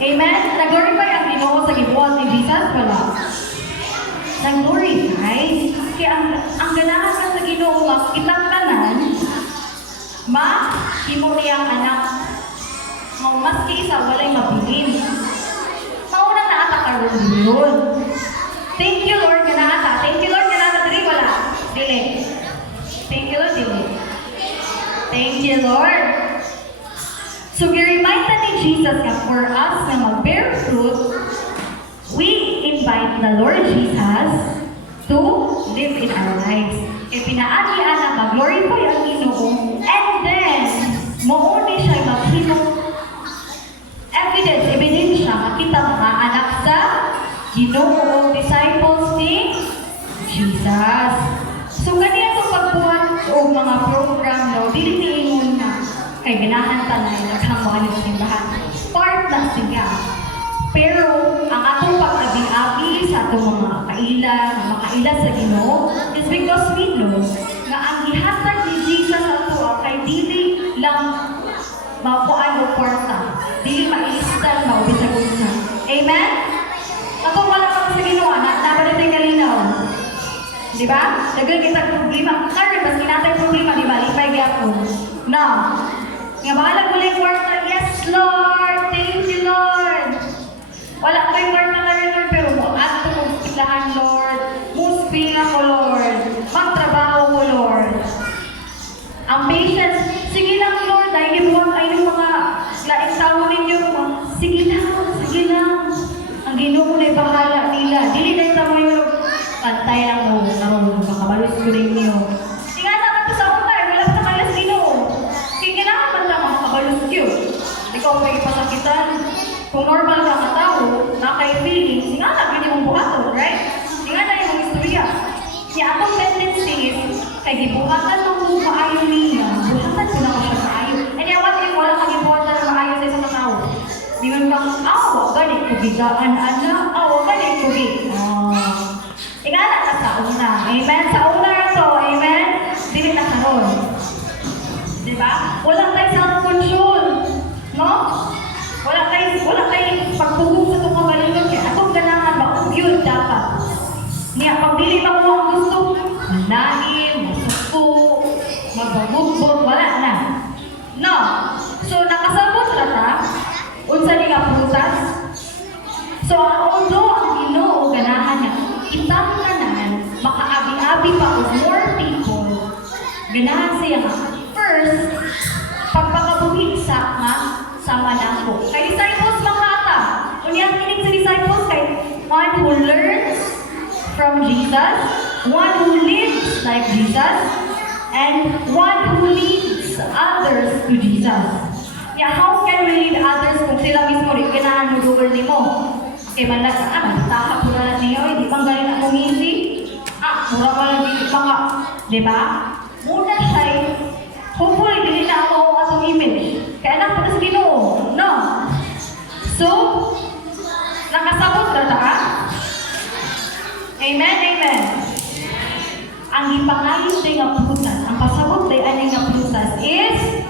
Amen? Nag-glorify ang Ginoo sa gibuhat ni Jesus? Wala. Nag-glorify. Kaya ang ganahan ka sa Ginoo, kitang tanan, himo niyang anak. Maski isa, walay mabilin. Mauna na ata karon yun. Thank you, Lord, ka na ata. Thank you, Lord, ka na ata. Dili, wala. Dili. Thank you, Lord, dili. Thank you, Lord. So, gi-remind na ni Jesus nga for us na mag-bear fruit, we invite the Lord Jesus to live in our lives. E pinaagi na mag-glorify ang Ginoo, and then, mauni siya maghimo ebidensya, makita mga anak sa Ginoo, disciples ni Jesus. So, ganyan itong pagbuhat o mga program, no, dili niingon na kay ganahan tanay, naghambuhan ng simbahan. Part na siya. Pero, ang atong pagkabing-abi sa atong mga kaila sa Ginoo, is because we know na ang gihatag ni Jesus ato kay dili lang mapuan o kwarta. Dili mailistan, maubisagunsa. Amen? Ako wala pa sa Ginoo, nabalid ay kalinaw. Di ba? Dagal kita problema. Kaya, bas kinatay problema, di ba? Lipay gyapon. Now, nga bahala ko lang kwarta. Yes, Lord! Thank you, Lord! Wala ko yung kwarta na rin, Lord, pero ato kong pilahan, Lord. Muspil ako, Lord. Magtrabaho ko, Lord. Ang patience, sige lang, Lord, dahil ibuwag ay ng mga laing tao ninyo. Sige lang. Ang Ginoo na'y bahala nila. Dili na ito mo pantay lang mo. Makabalos ko ninyo. Nga naman ito sa untay, wala sa kalas Ginoo. Kaya kailangan man lang makabalos nyo. Ikaw may ipasakitan. Kung normal ka na tao, nakay-feeling, nga na, ganyan mong buhato, right? Nga na yung istorya. Kaya atong tendency is, kay gibuhatan ng maayo niya, buhatan ko na ko siya maayo. And yawan yung wala kang gibuhatan ng maayo sa isang tao. Di man kang, ganit ko gigaan, ganit ko Ingala ka sa una. Amen? Sa una ito, amen? Dili na karon. Diba? Walang tayo self-control. No? Wala tayo pagpugong sa itong kabalingon. Kaya atong ganahan ba? Yun dapat. Niya, pag dili na mo ang gusto, manahin, So, nakasabot ra ka, unsa ni nga prutas? So, although ang Ginoo ganahan niya, kitang tanan, makaabi-abi pa og more people, ganahan siya nga, first, pagpakabuhig sa nga, sama nako. Kay disciples makata, unyang kinig sa disciples, kay one who learns from Jesus, one who lives like Jesus, and one who leads others to Jesus. Yeah, how can we lead others kung sila mismo rin ganahan mo dugal ni mo? Kaya man lang, magtaka po na niyo, hindi bang galing na kumisi? Mura pa lang dito pa nga. Diba? Muna siya, hopefully, hindi na ako atong image. Kaya anak po sa Ginoo. No? So, nakasabot na ta? Amen? Amen. Ang ipangayon day nga prutas, ang pasabot day anay nga prutas is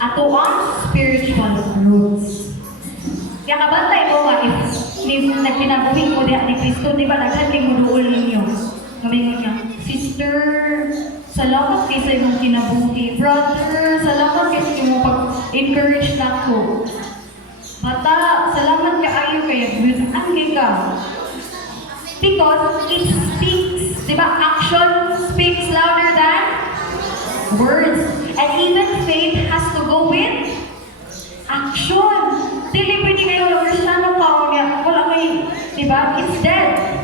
ato ang spiritual roots. Kaya kabantay mo nga if nagkinabuhin mo diya ni Kristo, di ba naghan kay muduol ninyo? Ngamingon niya, sister, salamat kayo sa imong kinabuhi. Brother, salamat kayo sa imong pag-encourage na ko. Bata, salamat ka ayo kaya good ang ka. Because it speaks, di ba? Action speaks louder than words. And even faith has to go with action. Dili pwede kayo ng Kristiyano ka o niya. Wala kayo, di ba? It's dead.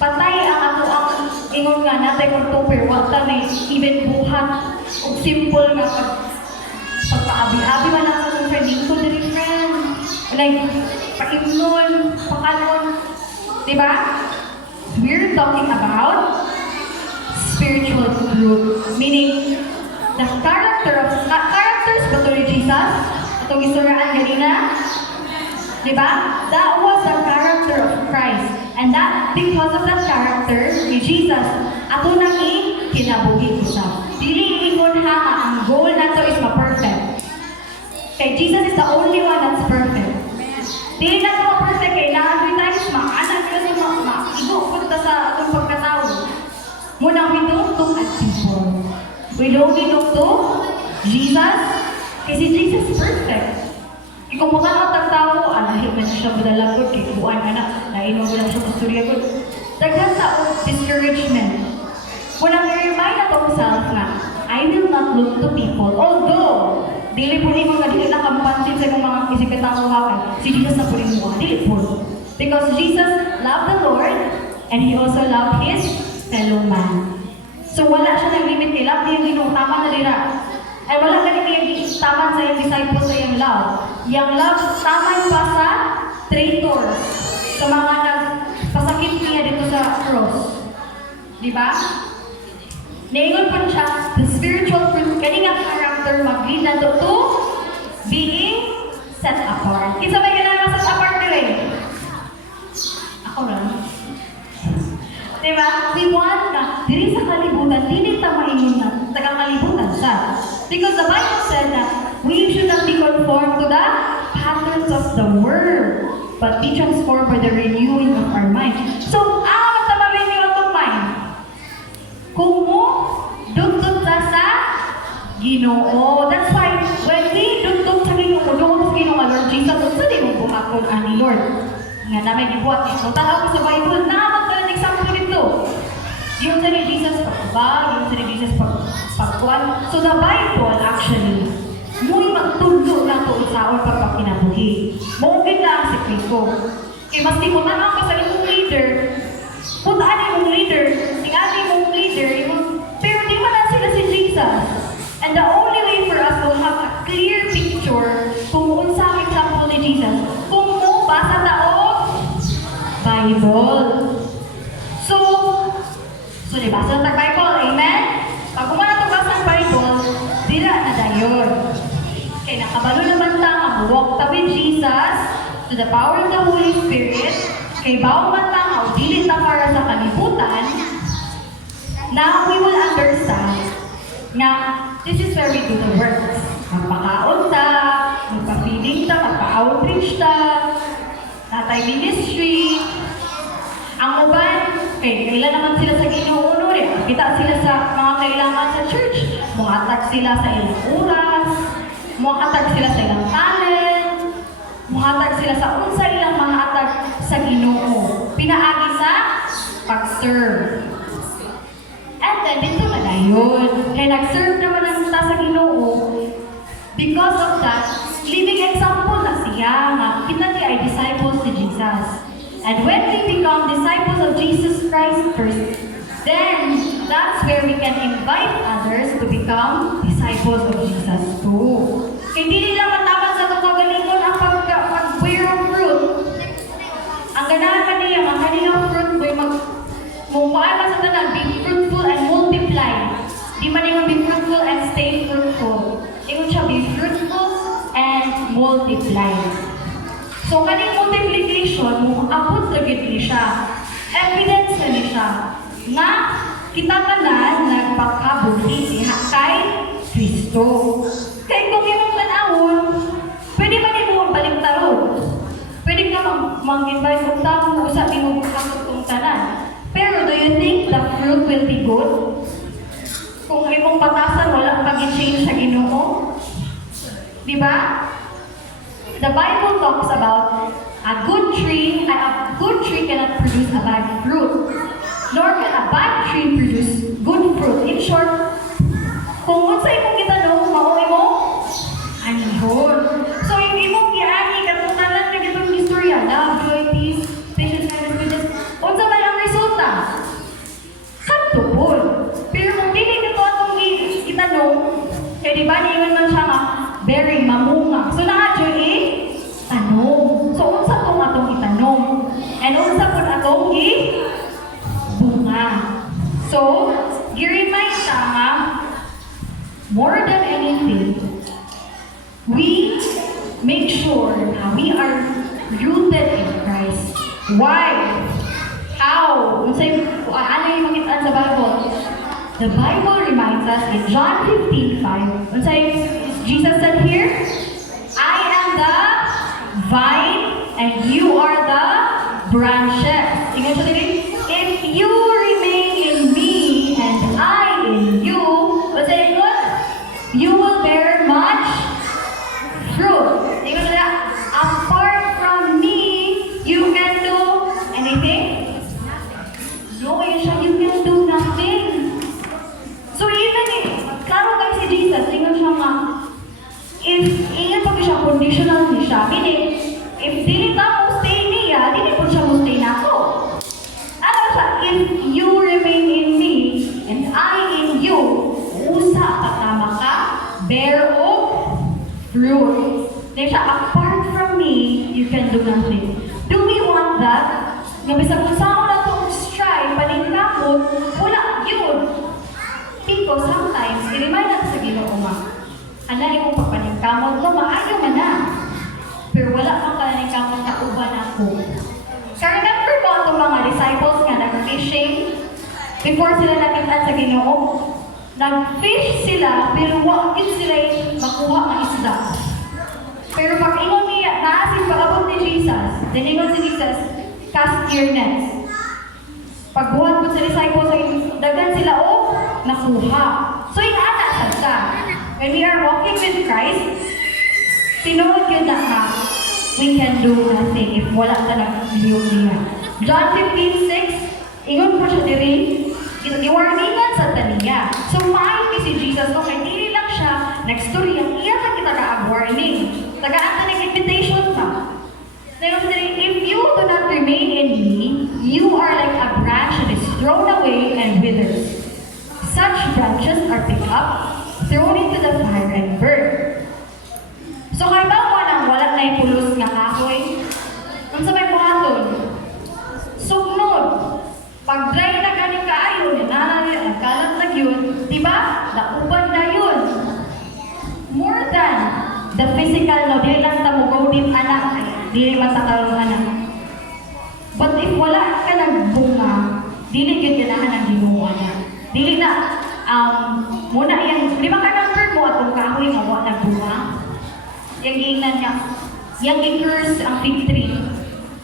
Patay ang ato ang ingon nga natin kung tupir. Wala na even buhat o simple nga pagpaabi-abi man ang ato friend. Dito dili friend. Like, paimnon, pakanon. Di ba? We're talking about spiritual truth, meaning the characters ba to ni Jesus? Itong isuraan ganina, di ba? That was the character of Christ, and that because of that character ni Jesus, ato nang kinabuhi usa. Dili ingon ha ang goal nato is ma-perfect. Kay Jesus is the only one that's perfect. Dili na to perfect kay every times maanak kasi igo punta sa atong pagkatao. Muna we don't look at people. We don't look to Jesus kasi Jesus is perfect. Kung makakot ang tao, lahit na siya madalagod kay buwan anak, nainom mo lang siya pastorya ko. Daghan sa discouragement. Muna i-remind na to self na I will not look to people. Although dili po ni mga dili na kampansin sa mga isikatawo hakan. Si Jesus na po rin mo. Dili po. Because Jesus loved the Lord and He also loved His fellow man. So wala siya ng limit kay love niya Ginoo. Tama na nila. Ay wala ka nila taman sa yung disciples sa yung love. Yung love taman pa sa traitors. Sa mga nagpasakit niya dito sa cross. Diba? Naingon po siya, the spiritual fruit, kaningang character mag-lead na to being set apart. Kinsa ba kailangan set apart nila eh? Ako lang. Diba? We want na, diri sa kalibutan, dili ta maingon na, tagang kalibutan sa. Because the Bible said that we should not be conformed to the patterns of the world, but be transformed by the renewing of our mind. So, ma-renew ang mind. Kung mo, dugtog sa Ginoo. That's why, when we dugtog sa Ginoo, dugtog sa Ginoo, Lord Jesus, sa di mo buhakon ani Lord. Nga na may gibuhat niya. So, tanaw ko sa Bible, naman ka ng example dito. Yung sa ni Jesus pagba, yung sa ni Jesus pagkuhan. So, the Bible, actually, muy magtulo na ito isaon pagpapinabuhi. Mungkin lang si Kristo. Kaya mas di mo tanong ka sa imong leader, puntaan imong leader, tingani imong leader, pero di man na sila si Jesus. And the only way for us to have a clear picture kung unsa ang example ni Jesus, kung mo basa taong Bible. So di basa na Bible, amen? Pag kung na basa ang Bible, dila na dayon. Kaya nakabalo naman ta walk ta with Jesus to the power of the Holy Spirit. Kay bawo man ta dili ta para sa kalibutan. Now we will understand na this is where we do the works. Magpakaon ta, magpa-feeding ta, magpa-outreach ta, tatay ministry. Ang uban, kailan naman sila sa Ginoo rin. Kita sila sa mga kailangan sa church. Muhatag sila sa ilang oras. muhatag sila sa ilang talent, muhatag sila sa unsa ilang mahatag sa Ginoo. Pinaagi sa pag-serve. And then, dito na yun. Kaya nag-serve naman ang ta sa Ginoo. Because of that, living example na siya nga kita ni ay disciples ni Jesus. And when we become disciples of Jesus Christ first, then that's where we can invite others to become disciples of Jesus too. Hindi nila mataman sa kagalingon ang pag-bear of fruit. Ang ganahan kaniya, ang kaniyang fruit boy mumuhaan sa tanan, be fruitful and multiply. Di man yung be fruitful and stay fruitful. Ingon siya, be fruitful and multiply. So, kaning multiplication, abot na gid ni siya. Evidence na ni siya na kita tanan nagpakabuhi diha kay Kristo. Kay kung imong tanawon, pwede ba nimo baliktaron? Pwede ka mag-invite og tao usab imong kasutong tanan. Pero do you think the fruit will be good? Kung imong patasan wala kang i-change sa Ginoo? Di ba? The Bible talks about a good tree cannot produce a bad fruit. Nor can a bad tree produce good fruit. In short, kung unsa imong gitanong, mao imo anihon. So if imong giani katong tanan nga gitong istorya, love, joy, peace, patience, kindness, goodness, unsa man ang resulta? Kadto pod. Pero kung dili nito atong gitanong, kay di ba niingon man siya nga very mamunga. So naa joy tanong. So unsa tong atong itanong? And unsa pud atong bunga. So, gi-remind siya nga, more than anything, we make sure na we are rooted in Christ. Why? How? Ano yung makitaan sa Bible? The Bible reminds us in John 15:5, Jesus said here, I am the vine and you are the branches. Ingat siya din, if you remain in me and I in you, what's it good? You will bear much fruit. Ingat siya, apart from me, you can do anything? No, you can do nothing. So even if, klaro kayo si Jesus, ingat siya nga, if ingat pag siya, conditional niya, meaning, if dili ta mo stay niya, dili po siya mo stay na ako. Ano siya? If you remain in me, and I in you, usa patama ka, bear of fruit. Then siya, apart from me, you can do nothing. Do we want that? Nga bisag kung saan na itong strive, paningkamot, wala yun. Because sometimes, i-remind natin sa Ginoo nga, ala yung pagpaningkamot ko, maayo man na. Pero wala pang paningkamot na uban ako. Kaya remember mo itong mga disciples nga nag-fishing before sila nakita sa Ginoo. Nag-fish sila, pero wakit sila makuha ang isda. Pero pag ingon niya, naasin pag-abot ni Jesus, diningon si Jesus, cast your nets. Pagbuhat po sa disciples, dagan sila o nakuha. So inaata sa when we are walking with Christ, tinuod yun na ha, we can do nothing if wala ka nag-liyog niya. John 15:6, ingon po siya diri, i-warningan sa taniya. So maayon si Jesus, no, kay dili lang siya, next story, ang iya ka kita ka-warning. Tagaan ka ng invitation ka. If you do not remain in me, you are like a branch that is thrown away and withers. Such branches are picked up, thrown into the fire and burned. So kay bawa nang wala na yung pulos nga kahoy, kung sa may buhaton, sugnod, pag dry na ganing kaayo, nagkalat na yun, diba? Nauban na yun. More than the physical, no, di lang tamugaw din anak, di man sa karong anak. But if wala ka nagbunga, dili yun ganahan ang ginuwa na. Dili na, muna yung, di ba ka number mo at kung kahoy nga wala nagbunga? Yung giingnan nga, yung i-curse ang fig tree.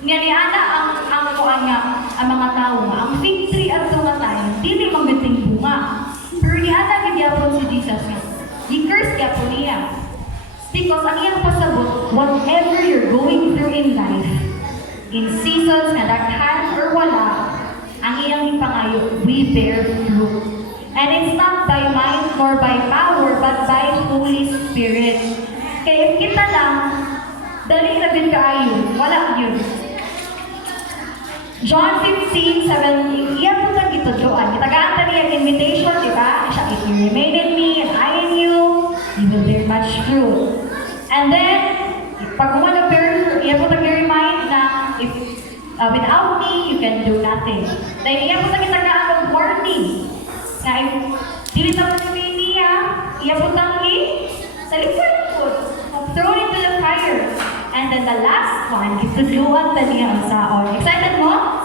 Nga ni Ana ang kuan nga, ang mga tao nga, ang fig tree at tumatay, dili magbiting bunga. Pero ni Ana, gidyapon si Jesus nga, i-curse ka po niya. Because ang iyang pasabot, whatever you're going through in life, in seasons na daghan or wala, ang iyang ipangayo, we bear fruit. And it's not by might nor by power, but by Holy Spirit. Kaya if kita lang, dali na din kaayo, wala yun. John 15:7, iyan po na gitudloan. Itagaan na niya invitation, di ba? Siya, if you remain in me and I in you, you will bear much fruit. And then, pag umano bear fruit, iyan po nag-remind na if without me, you can do nothing. Dahil iyan po na kitagaan ng warning. Na if dili na mo ni niya, iyan po nang sa likod po, throw into the fire. And then the last one, itudluan na niya ang saon. Excited mo?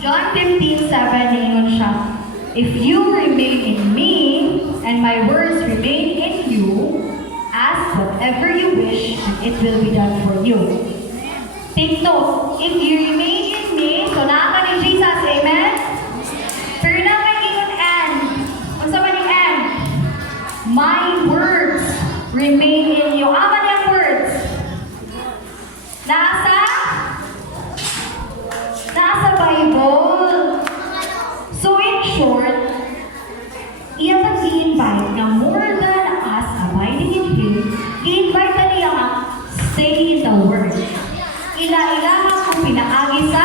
John 15:7, ingon siya, if you remain in me, and my words remain in you, ask whatever you wish, and it will be done for you. Take note, if you remain in me, so naaka ni Jesus, amen? Pero na may ingon and, kung sa maning and, my words remain in you. Ama niyang words. Nasa Bible. So in short, iya mag-i-invite na more than us abiding in Him, i-invite na niya nga stay in the Word. Ila-ilaha kung pinaagi sa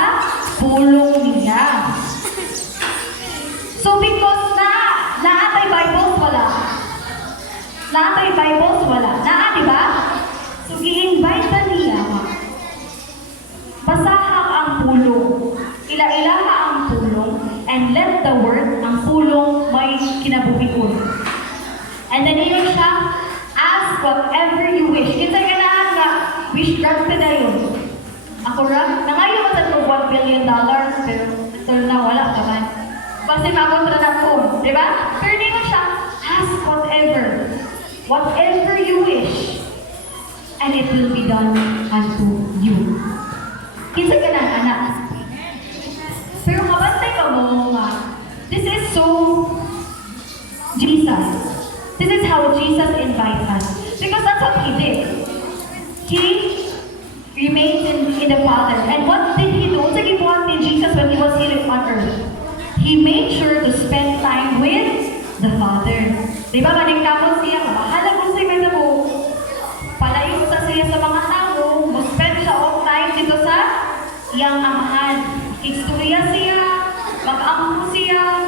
pulong niya. So because naatay Bibles, wala. Naatay Bibles, wala. Di ba? So i-invite na niya nga. Basaha ang pulong. Ila-ilaha ang pulong. And let the Word, ang pulong, may kinabuhion. And then yun siya, ask whatever you wish. Kinsa ganahan nga, wish granted na yun. Ako ra, nangayon mo sa $1 billion, pero tol na wala ka man. Basta mabot na na phone, di ba? Pero di mo siya, ask whatever you wish, and it will be done unto you. Kinsa ganahan, anak? Pero kabantay ka mo nga, this is so Jesus. This is how Jesus invites us. Because that's what He did. He remains in the Father. And what did He do? Sa gibuhat ni Jesus when He was here on earth? He made sure to spend time with the Father. Diba, maningkamot siya, mahala kung siya may nabo. Palayo sa siya sa mga tao, mo-spend siya of time dito sa iyang amahan. Istorya siya, mag-ampo siya,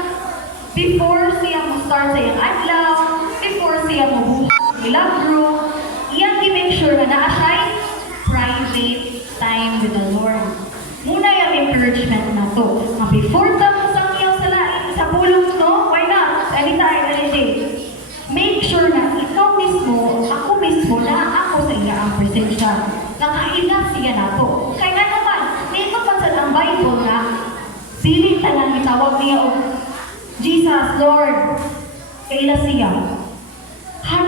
before siya mo-start sa iyang adlaw, before siya mo-buhat ilang group, iyang i-make sure na siya private time with the Lord. Muna yung encouragement na to. Before tapos ang iyong salain sa pulong to, why not? Anytime, any day. Make sure na ikaw mismo, ako mismo, na ako sa iya ang presensya. Nakailang siya na to. Kaya nga naman, dito pa sa ang Bible na, pilit na lang itawag niya o Jesus, Lord, kaila siya.